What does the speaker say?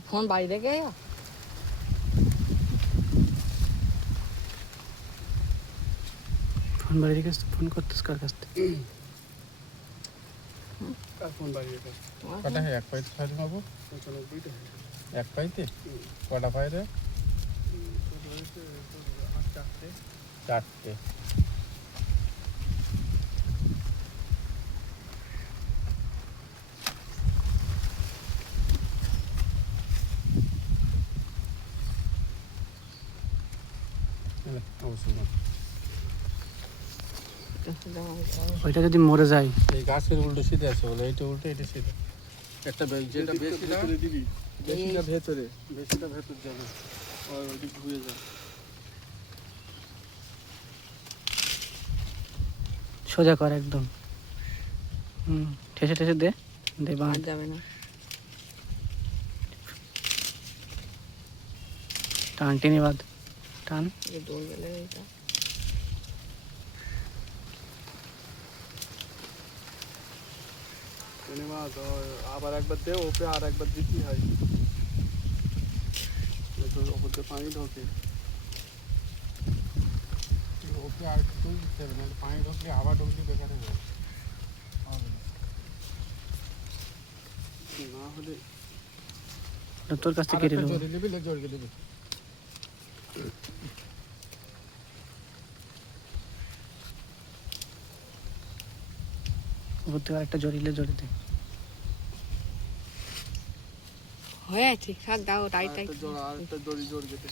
phone by दे गया phone बाड़ी के फोन करते कर कास्ते का फोन बाड़ी के কটা হয় এক পাইতে ছাড়ি বাবু 95 টা এক পাইতে কটা পাই রে চারটে অবশ্যই ওইটা যদি মরে যায় এই গাছের উল্টো সিধে আছে বলে এইটা উল্টো এটা সিধে একটা যেটা বেশিটা দিবি বেশিটা ভেতরে বেশিটা ভেতর যাবে আর ওইদিক ঘুরে যাবে সোজা কর একদম ঠেসে ঠেসে দে দে বাঁধ যাবে না টান টেনে বাঁধ টান ये दो गले এটা সিনেমা তো আবার একবার দে ওপরে আর একবার দিতে হয় তো ওপরে পানি ঢোকে ওকে আর কিছু দিতে হবে না পানি ঢুকলে আবার ঢুকলে বেকার হয়ে যাবে না হলে তোর কাছ থেকে কেটে নেবো জড়িয়ে দিবি জড়িয়ে দিবি উপর থেকে আরেকটা জড়িলে জড়ি দে হয়ে ঠিকঠাক দাও টাইট টাইট আরেকটা জোড়া আরেকটা দড়ি জড়িয়ে দে